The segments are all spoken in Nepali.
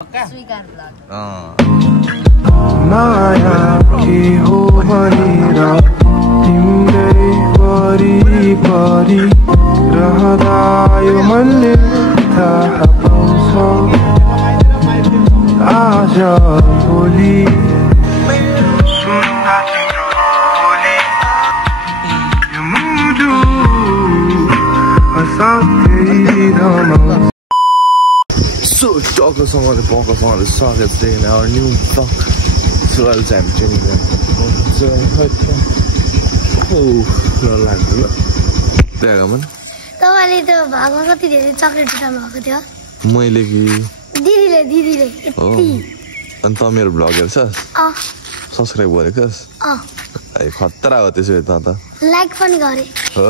स्वीकार ब्लग माया के हो भनेर तिम्रै वरिपरि रहँदा यो मनले थाहा पाउँछ आज भोलि सुन्दा तिम्रो बोली यो मुटु असाध्यै रमाउँछ. So, Doggerसँगले स्वागत छ in our new vlog. So, I'll jam Jimmy there. ल लाग्यो ल. त्यहाँ मन तपाईले त भागमा कति धेरै चकलेट उठाउनु भएको थियो? मैले कि दिदीले यति. अनि त मेरो भ्लग हेर्छस्? सब्स्क्राइब गरेछस्? ए खतरा हो त्यसो त त. लाइक पनि गरे. हो.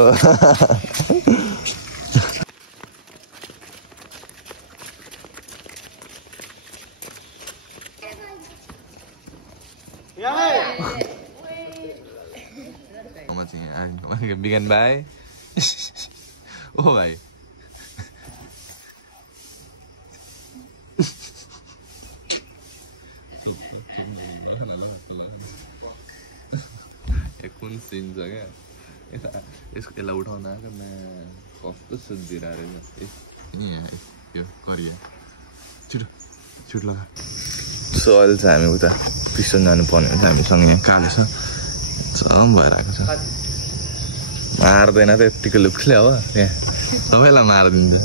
Bigan bye. Oh भाइ कुन सिन छ क्या यसलाई उठाउन आएको कस्तो सुन्दिरहेको रहेछ यो करिया छिटो लगा. सो अहिले चाहिँ हामी उता पिस्टन जानुपर्ने हुन्छ. हामीसँग यहाँ कालो छ चम भएर आएको छ. मार्दैन त यत्तिको लुक्सले हो यहाँ सबैलाई मारिदिन्छु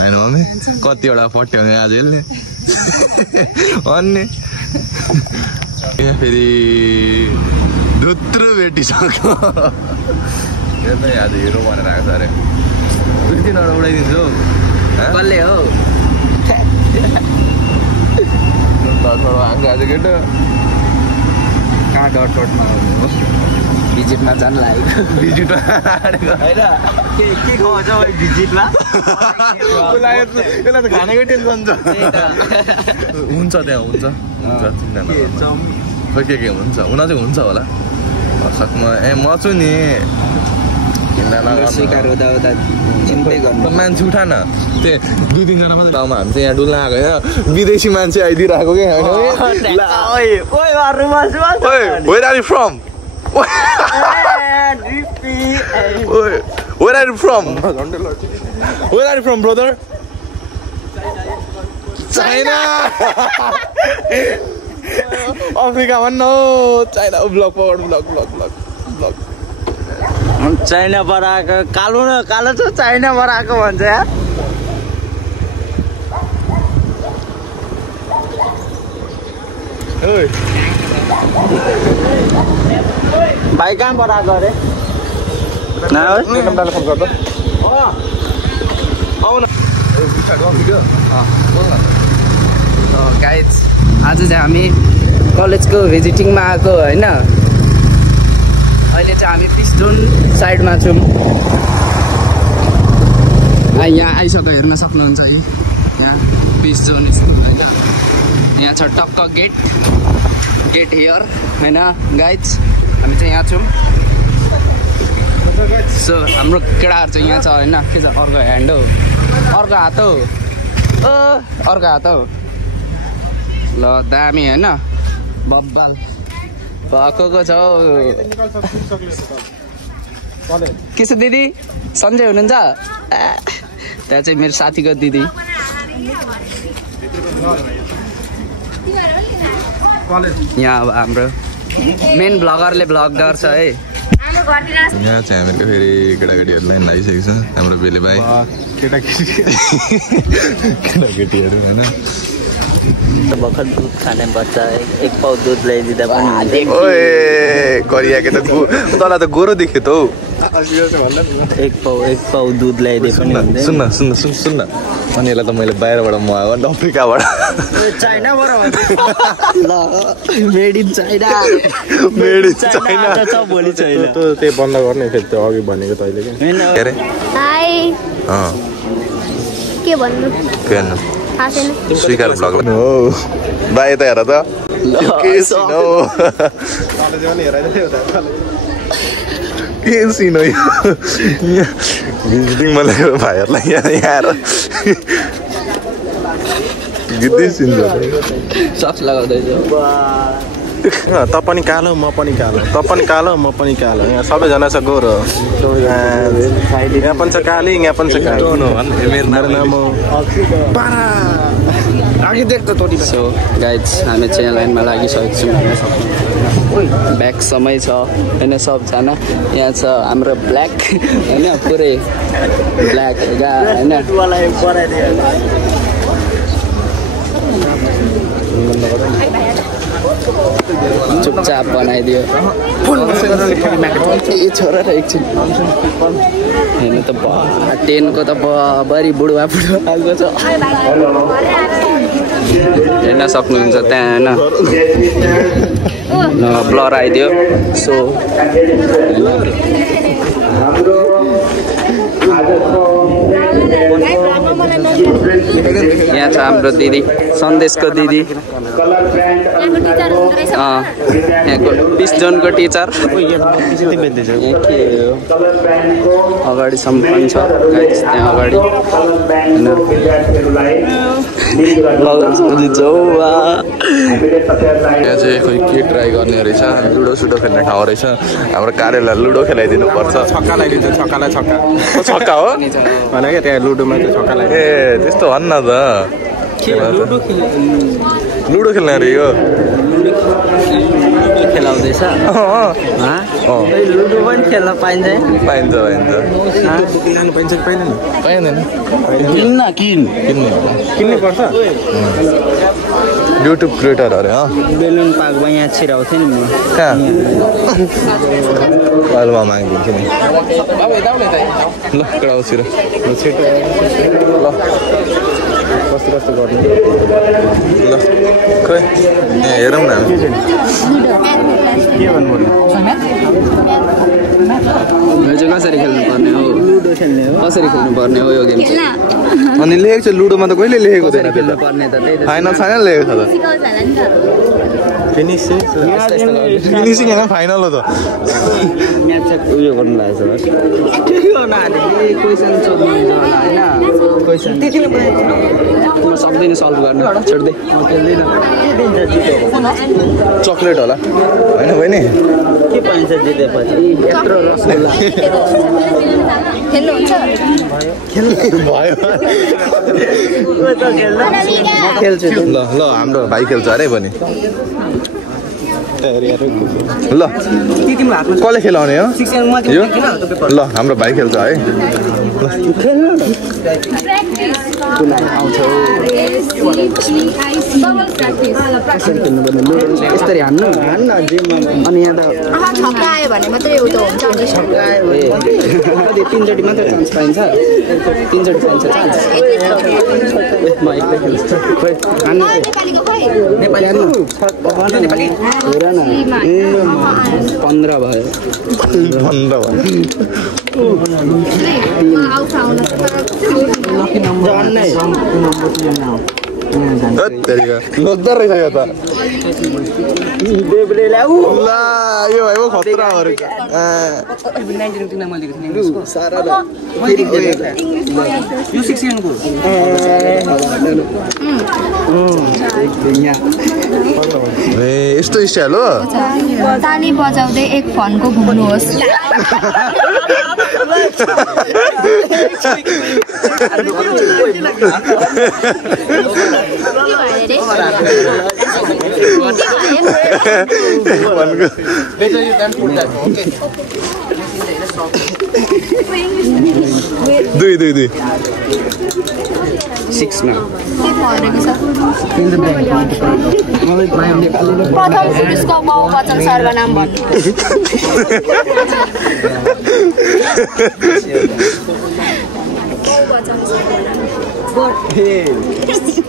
होइन मम्मी. कतिवटा पट्याउने आज यसले अन्य यहाँ फेरि धुत्रो भेटिसक्यो. यो त आज हिरो भनेर आएको छ अरे. 2-3वटा उडाइदिन्छु कसले हो हान्छ आज केटो कहाँ डटमा भिजिटमा जान लागेको. भिजिटमा होइन के खुवाउँछ भाइ भिजिटमा? यसलाई त खानेकै टेन्सन छ. हुन्छ त्यहाँ हुन्छ चिन्ता नगर्नु. खोइ के हुन्छ हुन चाहिँ हुन्छ होला सक्म. ए म छु नि चिन्ता नगर्नु. चिन्तै गर्नु मान्छे उठा न. त्यो 2-3जना मात्रै गाउँमा हामी चाहिँ यहाँ डुल्न आएको होइन. विदेशी मान्छे आइदिइरहेको क्या Where are you from? Where are you from? Where are you from, brother? China. Africa man no. China vlog forward vlog. China बराको कालो न कालो छ चाइना बराको भन्छ यार. ओइ भाइ कहाँ बराको अरे न एकदम डाले फोन गर्दा आउ न गाइज आज चाहिँ हामी कलेजको भिजिटिङमा आएको होइन. अहिले चाहिँ हामी पिस्टोन साइडमा छौँ. यहाँ आइसक्दा हेर्न सक्नुहुन्छ है यहाँ पिस्टोन होइन. यहाँ छ टक्क गेट हियर होइन गाइज. हामी चाहिँ यहाँ छौँ. सो हाम्रो केटाहरू चाहिँ यहाँ छ होइन. के छ अर्को ह्यान्ड हो अर्को हात हो ल दामी होइन बब्बाल भएको छ. के छ दिदी सन्जय हुनुहुन्छ? त्यहाँ चाहिँ मेरो साथीको दिदी. यहाँ अब हाम्रो मेन ब्लगरले ब्लग गर्छ है. यहाँ चाहिँ हामीहरूको फेरि केटाकेटीहरू लाइन लागिसकेको छ. हाम्रो बेले भाइ केटाकेटीहरू होइन. भर्खर दुध खाने बच्चा एक पाउ दुध ल्याइदिँदा पनि करिया के त तँलाई त गोरो देख्यो त हौ. एक पाउ दुध ल्याइदिए पनि सुन्न अनि यसलाई त मैले बाहिरबाट मगाएको अफ्रिकाबाट. चाइनाबाट मेड इन चाइना भोलि छैन त्यही बन्द गर्ने फेरि त्यो अघि भनेको तैँले के अरे के भन्नु स्वीकार भ्लग हो बाई त हेर त के सिन हो के सिन हो भिजिटिङ मलाई भाइहरूलाई यहाँ आएर गिद्दी सिन्जो सफ्ट लगाउँदैछु त पनि कालो म पनि कालो त पनि कालो म पनि कालो यहाँ सबैजना छ गोरो यहाँ पनि छ काली यहाँ पनि छ काली मेरो नाम हो सो गाइज हामी चाहिँ लाइनमा लागिसकेको छौँ ब्याक समय छ होइन सबजना यहाँ छ हाम्रो ब्ल्याक होइन पुरै ब्ल्याक होइन चुपचाप बनाइदियो छोरा एकछिन हेर्नु त 10 को त बरी बुढुवा आएको छ हेर्न सक्नुहुन्छ त्यहाँ होइन ब्लर आइदियो सो यहाँ छ हाम्रो दिदी सन्देशको दिदी यहाँको 20 जोनको टिचर अगाडिसम्म पनि छ त्यहाँ अगाडि यहाँ चाहिँ खोइ के ट्राई गर्ने रहेछ लुडो सुडो खेल्ने ठाउँ रहेछ हाम्रो कार्यलाई लुडो खेलाइदिनु पर्छ छक्का लगाइदिन्छ छक्कालाई छक्का छक्का हो होइन क्या त्यहाँ लुडोमा चाहिँ छक्का ए त्यस्तो भन्न त लुडो खेल्ने अरे यो खेलाउँदैछ लुडो पनि खेल्न पाइन्छ पाइन्छ पाइन्छ कि पाइँदैन किन्ने पर्छ युट्युब क्रिएटर अरे बेलुन पार्कमा यहाँ छिराउँथेँ नि म कहाँ अलमा मागिदिन्छु नि ल कडा छिर छिटो ल कस्तो गर्नु ल खोइ हेरौँ न के भन्नु चाहिँ कसरी खेल्नु पर्ने हो लुडो खेल्ने हो कसरी खेल्नु पर्ने हो यो गेम अनि लेखेको छ लुडोमा त कहिले लेखेको छैन खेल्नु पर्ने त त्यही फाइनल छैन लेखेको छ त फिनिसिङ होइन फाइनल हो त म्याच चाहिँ उयो गर्नु लागेको छ क्वेसन सोध्नुहुन्छ होला होइन म सक्दैन सल्भ गर्न छोड्दै चक्लेट होला होइन बहिनी के पाइन्छ जितेपछि यत्रो रसगुल्ला भयो खेल्छु ल हाम्रो भाइ खेल्छ अरे पनि ल कसले खेलाउने हो यो ल हाम्रो भाइ खेल्छ है यसरी हान्नु अनि यहाँ त छक्का आयो भने मात्रै उतो हुन्छ तीनचोटि मात्रै चान्स पाइन्छ तीनचोटि पाइन्छ चान्स म एक्लै खेल्छु नेपाली हेर न 15 भयो लोकदार रहेछ यो त देब्रे ल्याउ ल यो भाइ खतरा गरे यो 6 को ए यस्तो स्टाइल हो ताली बजाउँदै एक फनको घुम्नुहोस् दुई 6 मा प्रथम पुरुषको बहुवचन सर्वनाम भन्नु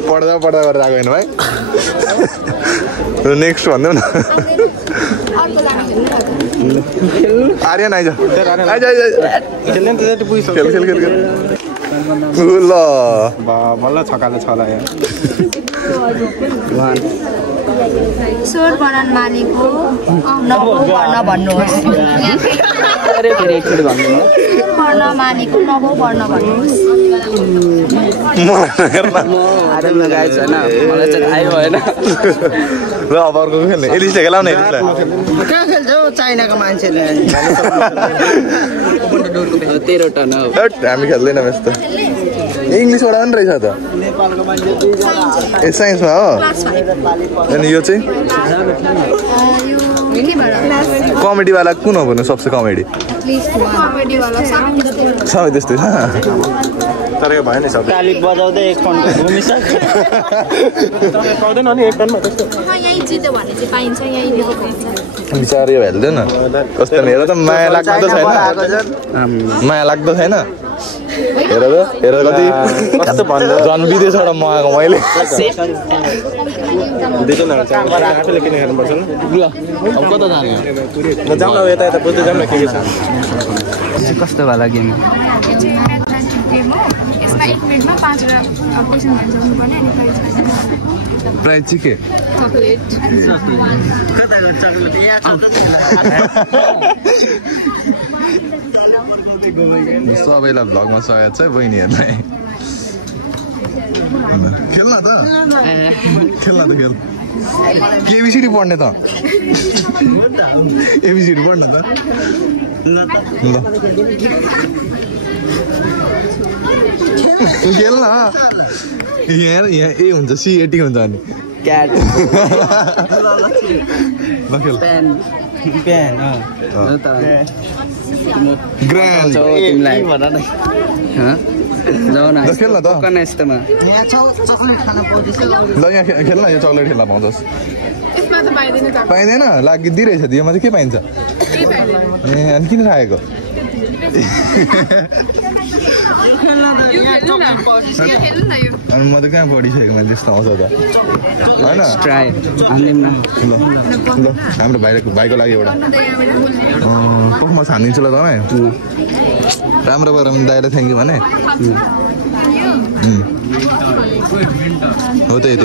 पढ्दा गरेर आएको होइन भाइ नेक्स्ट भन्दै न आर्यन आइज खेल ल बल्ल छकाले छला यहाँ स्वर वर्णन मानेको पढ्न भन्नुहोस् पढ्न मानेको नभौ पढ्न भन्नुहोस् आरामले गाइस हैन मलाई चाहिँ थाहै भएन ल अब अर्को खेल्ने एलिसले खेलाउने एलिसलाई कहाँ खेल्छ हौ चाइनाको मान्छेले 13 टन हो हामी खेल्दैनौँ यस्तो इङ्ग्लिसबाट पनि रहेछ त नेपालको मान्छे ए साइन्समा हो अनि यो चाहिँ कमेडीवाला कुन हो भन्नु सबसे कमेडी सबै त्यस्तै छ तर यो भयो नि सब कालिक बजाउँदै एक फोन घुमिसक्यो पाउँदैन नि एक फोनमा त्यस्तो यही जित्यो भने चाहिँ पाइन्छ यही बिचारी हेर्दैन कस्तो हेर त माया लाग्दो छैन माया लाग्दो छैन हेर कति कस्तो भन्दा जन्म विदेशबाट मगाएको मैले आफैले किन हेर्नुपर्छ ल अब कता जाने जाउँ न यता यता बुझ्दै जाउँ न के छ कस्तो वाला गेम यसमा 1 मिनेटमा 5 वटा क्वेशन भन्न पर्ने अनि प्राइज चाहिँ के सबैलाई भ्लगमा स्वागत छ बहिनीहरूलाई खेल्न त खेल केबिसिडी पढ्ने त एबिसिडी पढ्न त ल खेल्न यहाँ ए हुन्छ C80 हुन्छ अनि क्याट नखेल प्यान ग्रान्ड तिमीलाई भन न जाऊ न खेल्न त कन यस्तोमा यहाँ चकलेट खान पाउँदैछ ल यहाँ खेल्न यो चक्लेट खेल्न पाउँछस् यसमा त पाइदैन त पाइँदैन लागिदिइरहेछ दियोमा चाहिँ के पाइन्छ ए अनि किन खाएको अनि म त कहाँ पढिसकेको मैले त्यस्तो आउँछ त होइन ट्राई हान्दिम न ल हाम्रो भाइको लागि एउटा म छानिदिन्छु ल तपाईँ राम्रो भएर दाइलाई थ्याङ्क यू भने हो त्यही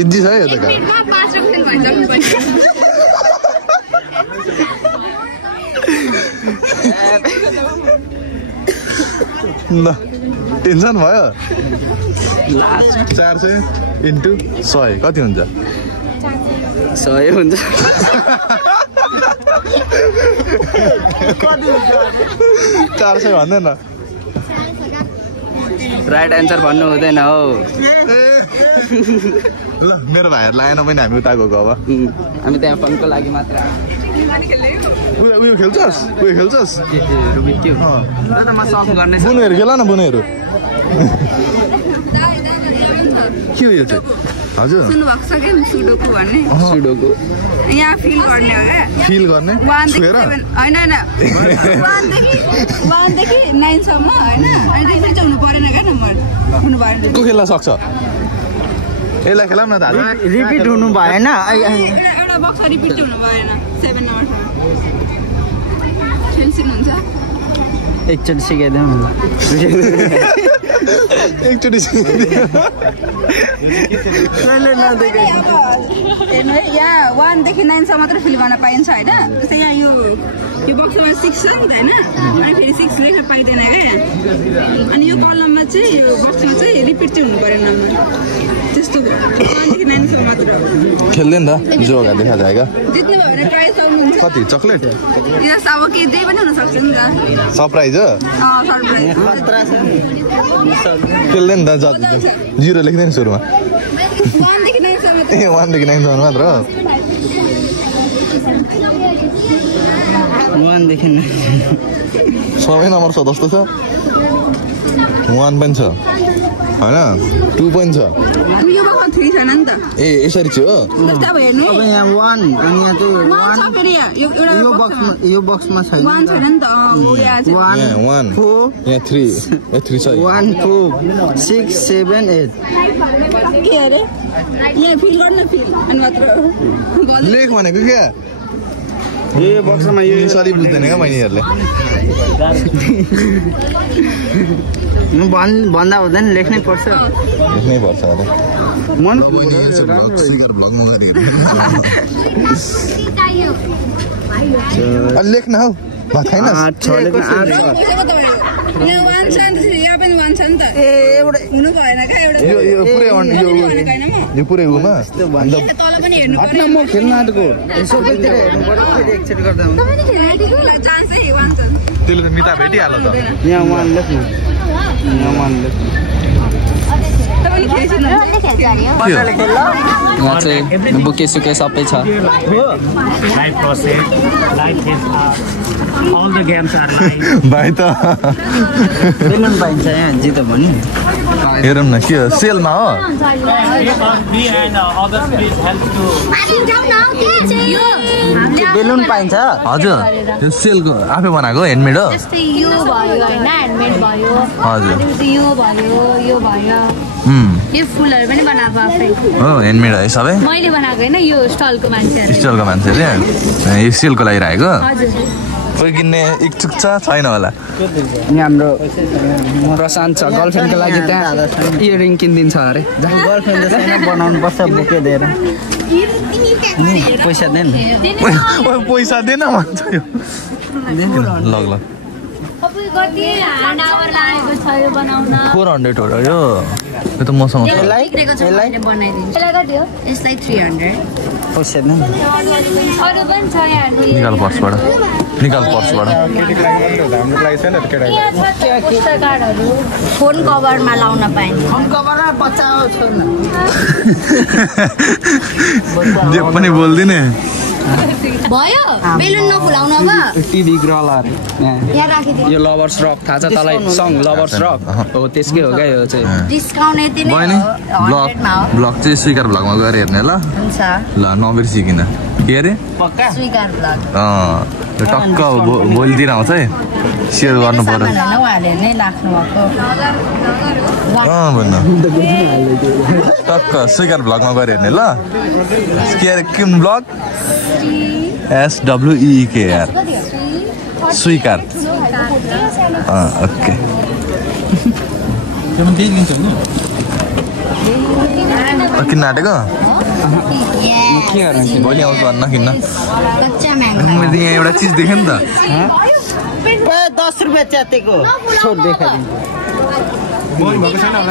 इजी छ है यो त ल टेन्सन भयो 400 इन्टु 100 कति हुन्छ 100 हुन्छ 400 भन्दैन राइट एन्सर भन्नु हुँदैन हौ ल मेरो भाइहरूलाई आएन पनि हामी उता गएको अब हामी त्यहाँ फनको लागि मात्र उयो खेल्छस् बुनुहरू खेल न बुनुहरू के हो यो चाहिँ हजुर सुन्नुभएको छ कि सुडोको भन्ने सुडोको यहाँ फिल गर्ने हो क्या फिल गर्ने होइन 1 देखि 9 सम्म होइन अनि रिपिट चाहिँ हुनु परेन क्या नम्बर हुनु भएन को खेल्न सक्छ यसलाई खेलाउँ न दाजु रिपिट हुनु भएन एउटा बक्स रिपिट चाहिँ हुनु भएन 7 नम्बर खेल्नुहुन्छ एकचोटि सिकाइदेऊ न एकचोटि हेर्नु है यहाँ 1 देखि 9 सम्म मात्र फिल गर्न पाइन्छ होइन जस्तै यहाँ यो बक्समा 6 छ नि त होइन अनि फेरि 6 लेख्न पाइँदैन क्या अनि यो कलममा चाहिँ यो बक्समा चाहिँ रिपिट चाहिँ हुनु परेन नम्बर त्यस्तो भयो 1 देखि 9 सम्म मात्र खेल्दै नि त जो होगा देखा जाएगा जित्नु भयो भने प्राइज पाउनुहुन्छ कति चक्लेट यस अब के जे पनि हुन सक्छ नि त सरप्राइज हो सरप्राइज खेल्दै नि त 0 लेख्दैन सुरुमा 1 देखि 9 सम्म ए 1 देखि 9 सम्म मात्र 1 देखि सबै नम्बर छ जस्तो छ 1 पनि छ होइन 2 पनि छ यो बक्समा 3 छैन नि त ए यसरी चाहिँ हो जस्तै अब हेर्नु अब यहाँ 1 अनि यहाँ चाहिँ 1 छ फेरि यहाँ यो बक्समा छैन 1 छैन नि त हो यहाँ चाहिँ 1 यहाँ 3 3 छ 1 2 6 7 8 के अरे यहाँ फिल गर्न फिल अनि मात्र लेख भनेको क्या यो बक्समा यो सरी बुझ्दैन क्या बहिनीहरूले भन्दा हुँदैन लेख्नै पर्छ लेख्नै पर्छ अरे मन लेख्न हौ छैन यहाँ वान छ नि त यहाँ पनि वान छ नि त हुनु भएन क्या एउटा यो पुरै उमा तल पनि हेर्नु पर्यो म खेल्न आँटेको सबैतिर हेर्नु पर्यो फेरि एकचोटि गर्दा हुन्छ चान्स है वान छ त्यसले त मिता भेटिहाल्यो त यहाँ वान लेख्नु यहाँ वान लेख्नु यहाँ चाहिँ बुके सुके सबै छ live process live all the games are live भाइ त बेलुन पाइन्छ यहाँ जितो भने हेरौँ न के हो सेलमा हो me and others please help to balloon पाइन्छ हजुर यो सेलको आफै बनाएको ह्यान्डमेड हो जस्तै यो भयो होइन ह्यान्डमेड भयो हजुर यो भयो यो भयो यो फुलहरू पनि बनाएको आफै हो ह्यान्डमेड है सबै मैले बनाएको होइन यो स्टलको मान्छेहरूले स्टलको मान्छेले यो सेलको लागि राखेको हजुर कोही किन्ने इच्छुक छ छैन होला यहाँ हाम्रो प्रशान्त छ गर्लफ्रेन्डको लागि त्यहाँ इयरिङ किनिदिन्छ अरे गर्लफ्रेन्ड छैन बनाउनु पर्छ बुके दिएर पैसा दिएन पैसा दिएन भन्छ यो ल ल कति हार्ड आवर लागेको छ यो बनाउन 400 हो र यो त मसँग छ यसलाई कति हो यसलाई 300 पैसा दिएन अरू पनि छ यहाँ निकाल पर्सबाट पुस्तकहरू फोन कभरमा लाउन पाइन्छ फोन कभरमा बच्चा छोड्नु जे पनि बोल्दिने भयो बेलुन नफुलाउन अब टिभी ग्रलर यहाँ राखिदिनु यो लभर्स रक थाहा छ तँलाई सङ लभर्स रक हो त्यसकै हो क्या यो चाहिँ डिस्काउन्ट यति नै बहिनी हो 100 मा हो ब्लग चाहिँ स्वीकार ब्लगमा गएर हेर्ने ल हुन्छ ल नबिर्सिकिन के अरे स्वीकार ब्लग यो टक्क भोलितिर आउँछ है सेयर गर्नु पर्यो उहाँहरूले नै राख्नु भएको भन्नु टक्क स्वीकार ब्लगमा गएर हेर्ने ल के अरे कुन ब्लग SWEEKR स्वीकार ओके किन्न आँटेको भोलि आउँछ भन्न किन्न कच्चा मैले यहाँ एउटा चिज देखेँ नि त 10 रुपियाँ च्यातेको छोड देखाइदिनु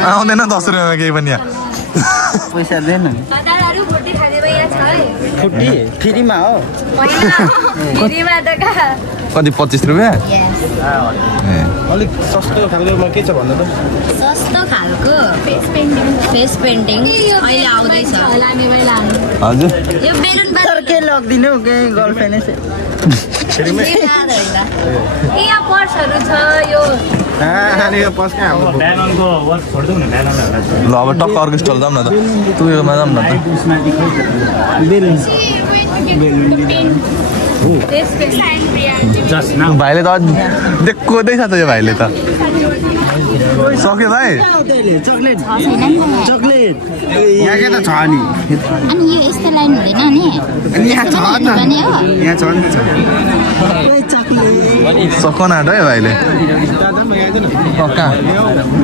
आउँदैन 10 रुपियाँमा केही पनि यहाँ पैसा दिएन फुटी फ्रीमा हो कति 25 रुपियाँ अलिक सस्तो खालकोमा के छ भन्नु त सस्तो खालको फेस पेन्टिङ अहिले आउँदैछ हजुर यो बेलुन के लगिदिनु के गर्लफ्रेन्ड यहाँ पर्सहरू छ यो ब्यागनको वर्क छोड्दिउँ न ब्यागनहरूलाई ल अब टक्क अर्को स्टल जाऊँ न त तुमा जाऊँ न त जस्ट नाउ भाइले त देखोदैछ त यो भाइले त सक्यो भाइ चक्लेट यहाँ के त छ नि अनि यो यस्तो लाइन हुँदैन नि यहाँ छ नि यहाँ छ नि सक्न आँट है भाइले कहाँ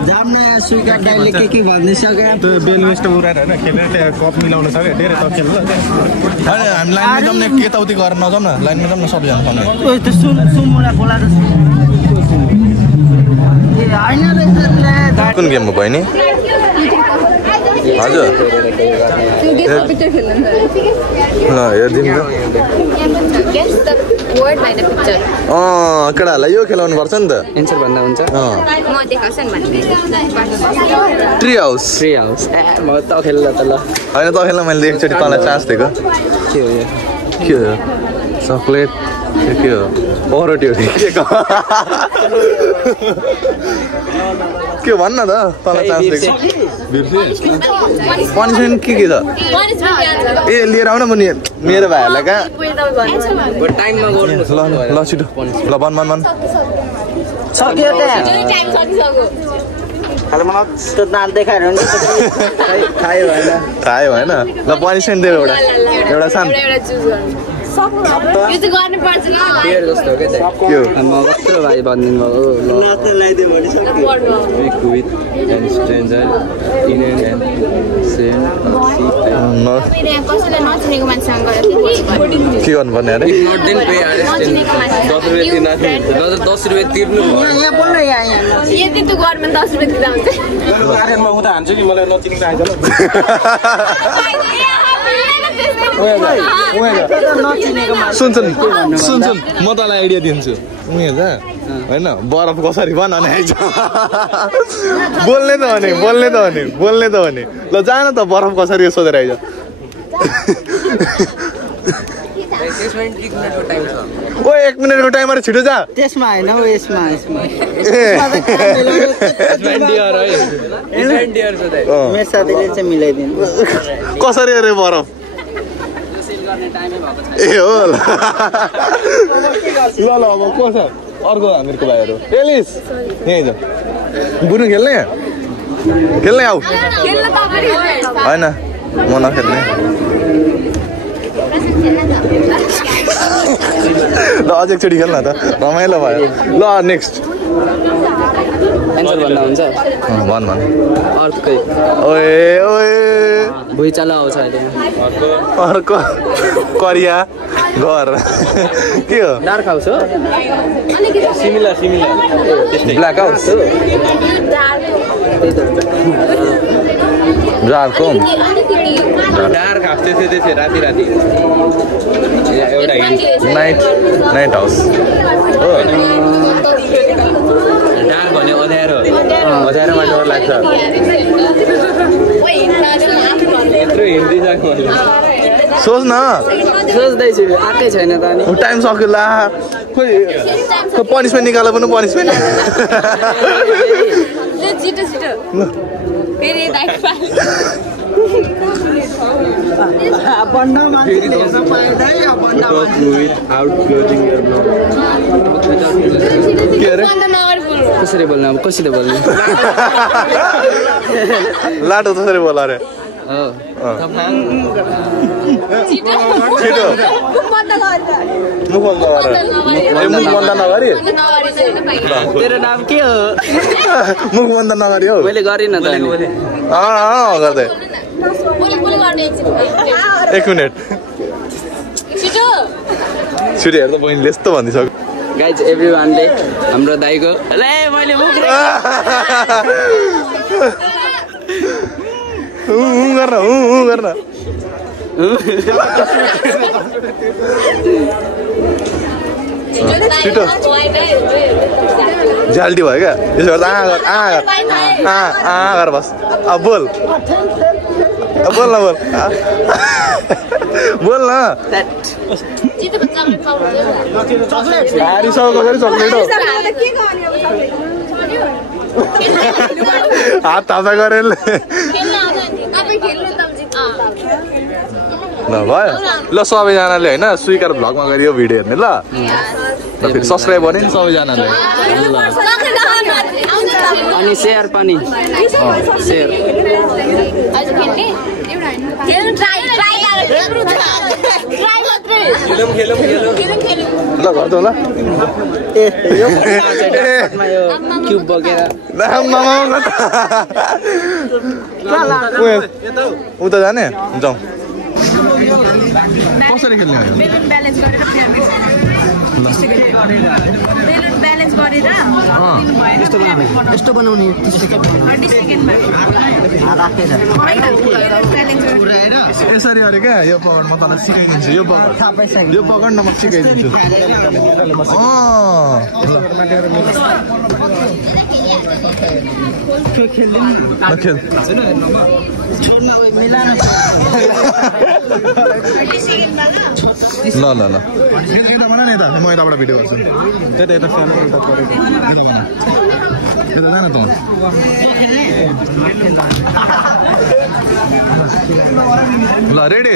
जाम्ने स्वीकार दाइले के भनिसक्यो त्यो बेल वेस्ट उडाएर होइन खेलेर त्यहाँ कप मिलाउन सक्यो धेरै त खेल्नु हामी लाइनमा जाऊँ न यताउति गरेर नजाउँ न लाइनमा जाऊँ न सबैजना सँगै त्यो सुमुला खोला कुन गेम हो बहिनी हजुर ल हेरिदिनु केटाहरूलाई यो खेलाउनु पर्छ नि त एन्सर भन्दा हुन्छ ट्री हाउस म त खेल्ला त ल होइन त खेल्न मैले एकचोटि तँलाई चान्स दिएको के हो यो के हो चक्लेट के हो परोटी हो के भन्न त तँलाई चान्स दिएको पनिसमेन्ट के छ ए लिएर आउन म नि मेरो भाइहरूलाई कहाँ टाइममा गर्नु ल छिटो ल भन सक्यो खालि मलाई त्यो दाँत देखाएर हुन्छ थाहै भएन थाहै भएन ल पनिसमेन्ट दियो एउटा सानो यो चाहिँ गर्नुपर्छ नि बियर जस्तो हो क्या यो म कत्रो भाइ भनिदिनु भएको with and stranger in and send मैले यहाँ कसैलाई नचिनेको मान्छेसँग गएर के गर्नुपर्ने अरे नट देन पे $10 तिर्नु यति त गभर्मेन्ट $10 दिँदा हुन्छ म उता हान्छु कि मलाई नचिनेको आइज सुन म तँलाई आइडिया दिन्छु उयो होइन बरफ कसरी बनाउने आइज बोल्ने त भने ल जान त बरफ कसरी सोधेर आइज ओ 1 मिनेटको टाइम अरे छिटो जा त्यसमा हैन हो यसमा मेरो साथीले चाहिँ मिलाइदिनु कसरी अरे बरफ ए हो ल अब को छ अर्को हामीहरूको भाइहरू एलिस यहीँ छ बुनु खेल्ने आऊ होइन म नखेल्ने ल अझ एकचोटि खेल्न त रमाइलो भयो ल नेक्स्ट एन्सर भन्दा हुन्छ भन अर्कै ओए भुइँचालो आउँछ अहिले अर्को करिया घर के हो डार्क हाउस हो similar black house dark home dark house त्यसै राति एउटा नाइट हाउस हो डार्क भने अँध्यारोमा डर लाग्छ यत्रो हिँड्दै सोच न सोच्दैछु आएकै छैन त अनि टाइम सक्यो ला खोइ पनिसमेन्ट निकाल्दा पनि पनिसमेन्ट छिटो फेरि कसरी बोल्नु अब कसरी बोल्नु लाटो त्यसरी बोला अरे छिटो मुख बन्द नगरी तेरो नाम के हो मुख बन्द नगरी हौ मैले गरिनँ त गर्दै 1 मिनट छिटो हेर्दा बहिनीले यस्तो भनिदिइसक्यो गाइज एभ्रिवानले हाम्रो दाइको मैले मुख गर्न छिटो झ्याल्टी भयो क्या यसो गर्दा गर बस अब बोल न चक्लेट हो हात थापा गरेर ल भयो ल सबैजनाले होइन स्वीकार भ्लगमा गरियो भिडियो हेर्ने ल फेरि सब्सक्राइब गर्ने नि सबैजनाले अनि सेयर पनि सेयर ल गर्छ ल क्युब बोकेर उता जाने जाउँ कसरी खेल्ने यस्तो बनाउने यसरी अरे क्या यो पकड म तँलाई सिकाइदिन्छु यो पकड न म सिकाइदिन्छु खेल ल यता बना न यता म यताबाट भिडियो गर्छु त्यता यता फ्यान यता जान त ल रेडी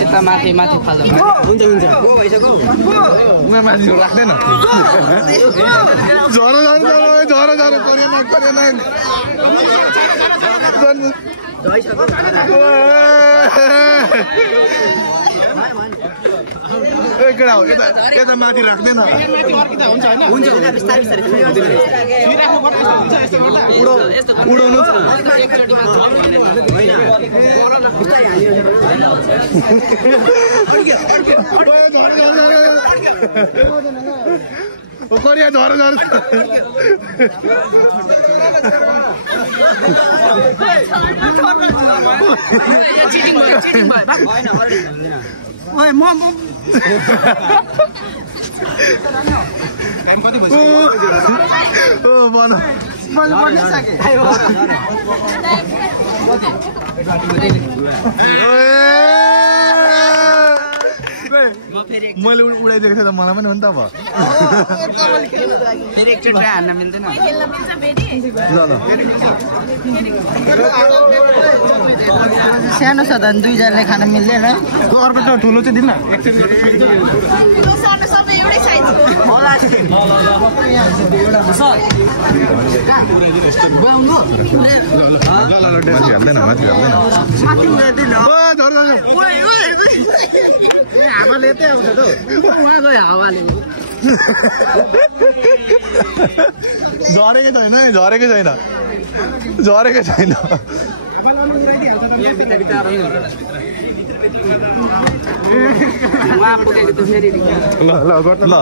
यता माथि फाल्दा माथि राख्दैन झरो केटा हो यता माथि राख्दैन उडाउनु करिया झर झर मैले उडाइदिएको थिएँ त मलाई पनि हो नि त अब सानो छ त दुईजनाले खान मिल्दैन अर्को त ठुलो चाहिँ दिनु हावाले त आउँछ त उहाँ गयो हावाले झरेकै छैन झरेकै छैन झरेकै छैन ल गर्छ ल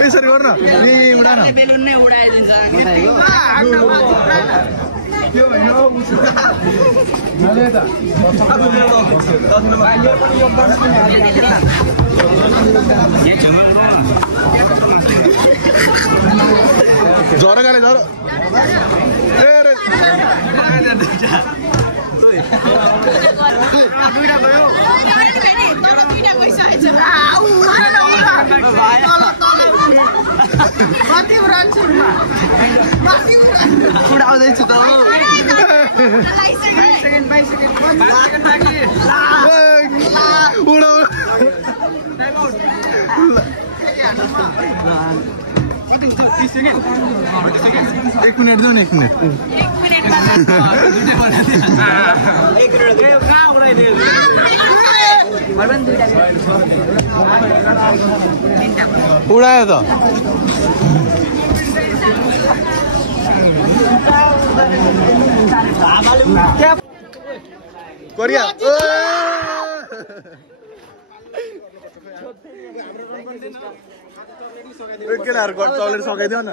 यसरी गर्न उडा न बेलुन नै उडाइदिन्छ झरो गाले झरो उडाउँदैछु त उडा एक मिनट दो न एक मिनट उडायो त कोरिया केटाहरू चक्लेट सकाइदियो न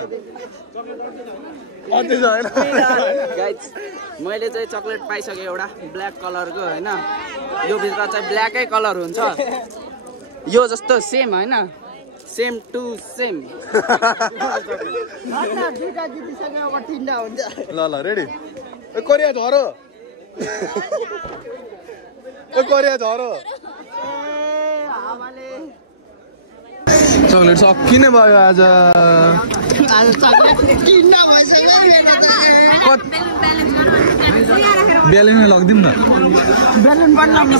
गाइज मैले चाहिँ चक्लेट पाइसकेँ एउटा ब्ल्याक कलरको होइन यो भित्र चाहिँ ब्ल्याकै कलर हुन्छ यो जस्तो सेम होइन सेम टु सेम ल ल रेडी कोरिया झरो कोरिया झरो चक्लेट सकिन भयो आज बेलुन लगिदिउँ न बेलुन पनि लग्न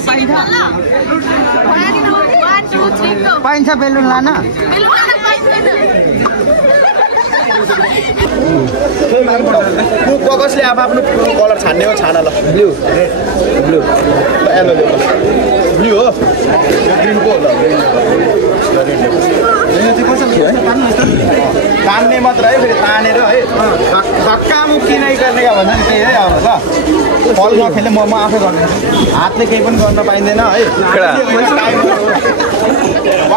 पाइन्छ बेलुन लान कसले अब आफ्नो कलर छान्ने हो छान ल ब्लू ब्लू येलो ब्लू हो ग्रीन को तान्ने मात्र है फेरि तानेर है धक्कामुक्की नै गर्ने भन्छ नि के है अब ल फल नखेल्ने म आफै गर्छु हातले केही पनि गर्न पाइँदैन है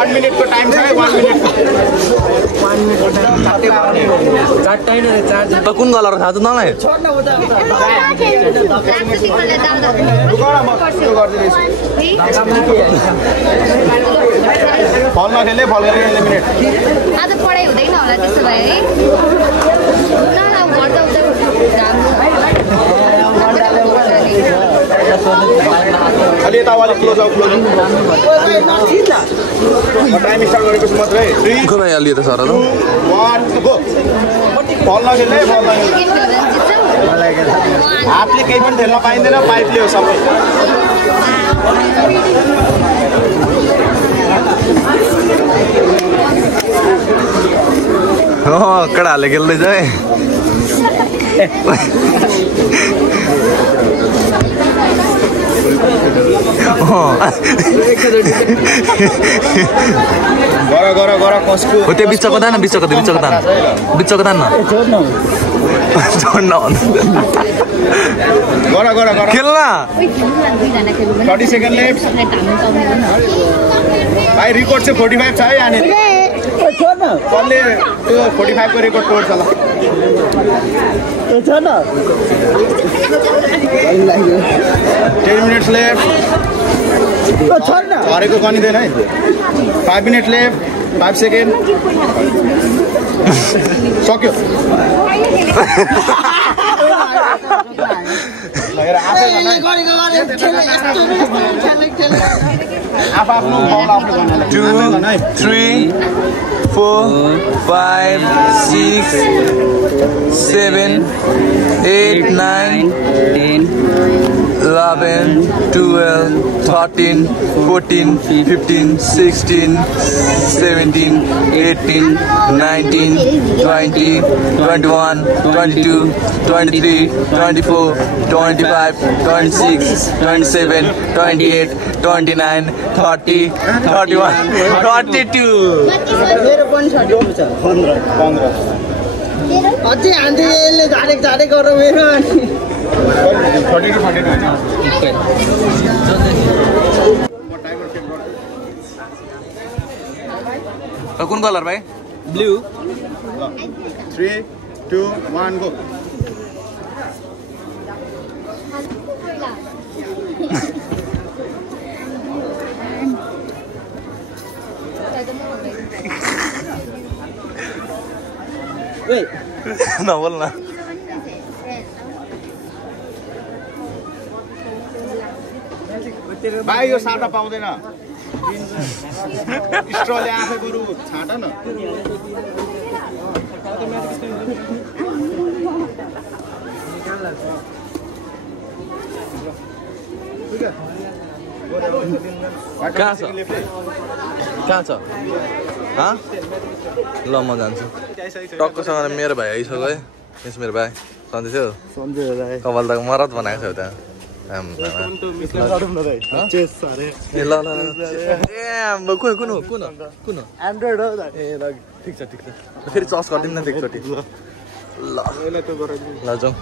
1 मिनेटको टाइम छ है 1 मिनेट कुन कलर थाहा छ तँलाई फल नखेल्ने फल गरेर मिनेट आज पढाइ हुँदैन होला त्यसो भए है अलि यतावाले close out close time start गरेको छु मात्रै 3 को भाइ अलि त सर 2 1 गो फल नखेल्ने फल हातले केही पनि ठेल्न पाइँदैन पाइपले हो सबै कडाले खेल्दैछ है त्यो बिचको दान बिचको दान खेल्न 30 सेकेन्ड लेफ्ट भाइ रिकर्ड चाहिँ 45 छ है यहाँनिर कसले त्यो 45 को रेकर्ड तोड्छ ल 10 मिनट्स लेफ्ट हरेको गनिँदैन है 5 मिनट लेफ्ट 5 सेकेन्ड सक्यो Two, 3, 4, 5, 6, 7, 8, 9, 10 11, 12, 13, 14, 15, 16, 17, 18, 19, 20, 21, 22, 23, 24, 25, 26, 27, 28, 29, 30, 31, 32. अझै आन्टीले झाडे गरेर मेरो कुन कलर भाइ ब्लू 3, 2, 1 गो नबोल न भाइ यो साटा पाउँदैन स्ट्रले आफै बरु छाट न कहाँ छ ल म जान्छु टक्कसँग मेरो भाइ आइसक्यो है यस मेरो भाइ सन्चै थियो कपाल त मरत बनाएको छ त्यहाँ कुन एन्ड्रोइड हो ए ल ठिक छ फेरि चर्च गरिदिउँ न एकचोटि ल जाउँ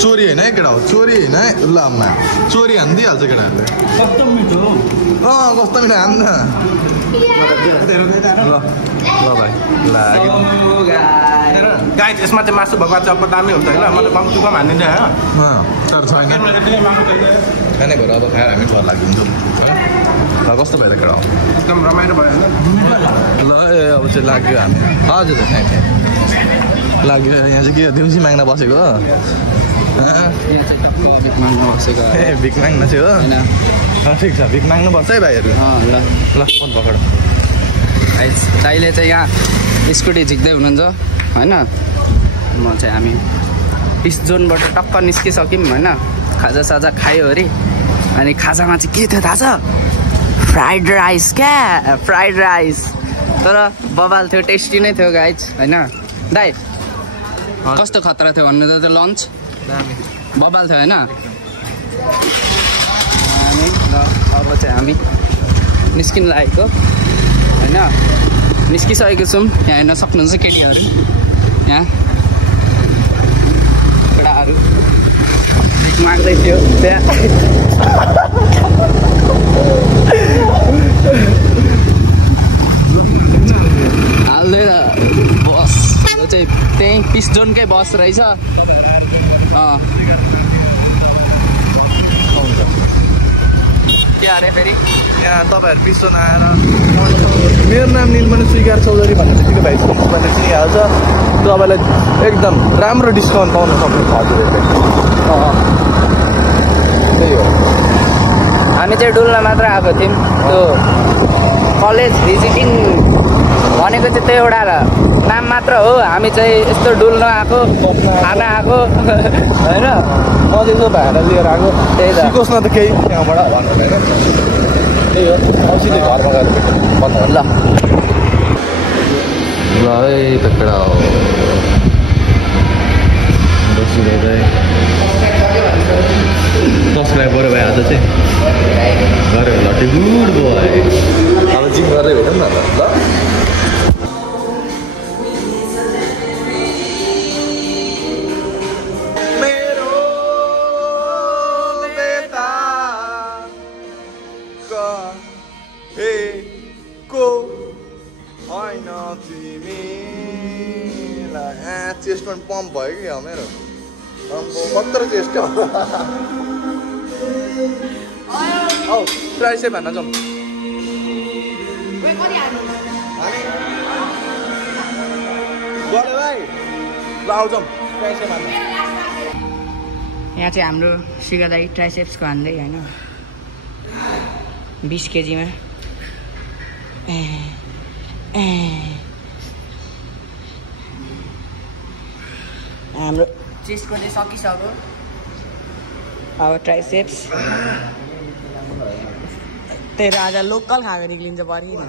चोरी होइन है केटा हो चोरी होइन है ल आम्मा चोरी हानिदिइहाल्छ केटाहरूले कस्तो मिठो हान्न ल भाइ गाई यसमा चाहिँ मासु भएको चप्पल दामी हुन्छ होइन मतलब कम्ती कम हानिदिन्छ तर छैन खाने भएर अब खाएर हामी घर लागिदिन्छौँ ल कस्तो भयो त केटा हो एकदम रमाइलो भयो ल अब चाहिँ लाग्यो हामी हजुर लाग्यो यहाँ चाहिँ के दिउँसी माग्न बसेको ए भिख माग्न चाहिँ हो ठिक छ भिख माग्नुपर्छ है भाइहरू ल फोन पकड दाइले चाहिँ यहाँ स्कुटी झिक्दै हुनुहुन्छ होइन म चाहिँ हामी पिस जोनबाट टक्क निस्किसक्यौँ होइन खाजासाजा खायो अरे अनि खाजामा चाहिँ के थियो थाहा छ फ्राइड राइस तर बबाल थियो टेस्टी नै थियो गाइज होइन दाइ कस्तो खतरा थियो भन्नु त लन्च बबाल थियो होइन अब चाहिँ हामी निस्किन लागेको होइन निस्किसकेको छौँ यहाँ हेर्न सक्नुहुन्छ केटीहरू यहाँ केटाहरू माग्दै थियो त्यहाँ हाल्दै बस यो चाहिँ त्यहीँ पिस जोनकै बस रहेछ के अरे फेरि यहाँ तपाईँहरू पिसोन आएर मेरो नाम निलमणि स्वीकार चौधरी भन्ने बित्तिकै भाइ भन्ने चिनिहाल्छ तपाईँलाई एकदम राम्रो डिस्काउन्ट पाउन सक्नुहुन्छ हजुरहरूले त्यही हो हामी चाहिँ डुल्न मात्र आएको थियौँ त्यो कलेज भिजिटिङ भनेको चाहिँ त्यो एउटा नाम मात्र हो हामी चाहिँ यस्तो डुल्न आएको खाना आएको होइन मजेको भाइहरूलाई लिएर आएको त्यही त सिकोस् न त केही त्यहाँबाट भन्नु होइन त्यही हो औषधि घरमा गएर भन्नु ल ल है त केटा हो बसिरहेको सब्सक्राइब गऱ्यो भाइ आज चाहिँ गऱ्यो ल गुड बोय अब जिम गर्दै भेटौँ न ल चेस्ट पनि पम्प भयो कि मेरो कत्रो चेस्ट औ ट्राइसेप हान्न जाउँ यहाँ चाहिँ हाम्रो सिगा दाइ ट्राइसेप्सको हान्दै होइन 20 केजीमा हाम्रो चेस्टको चाहिँ सकिसक्यो अब ट्राइसेप्स त्यही राजा लोकल खाएको निक्लिन्छ परिन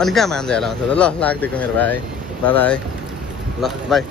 अनि कहाँ मान्छ होला ल लाग्दिएको मेरो भाइ बाई ल बाई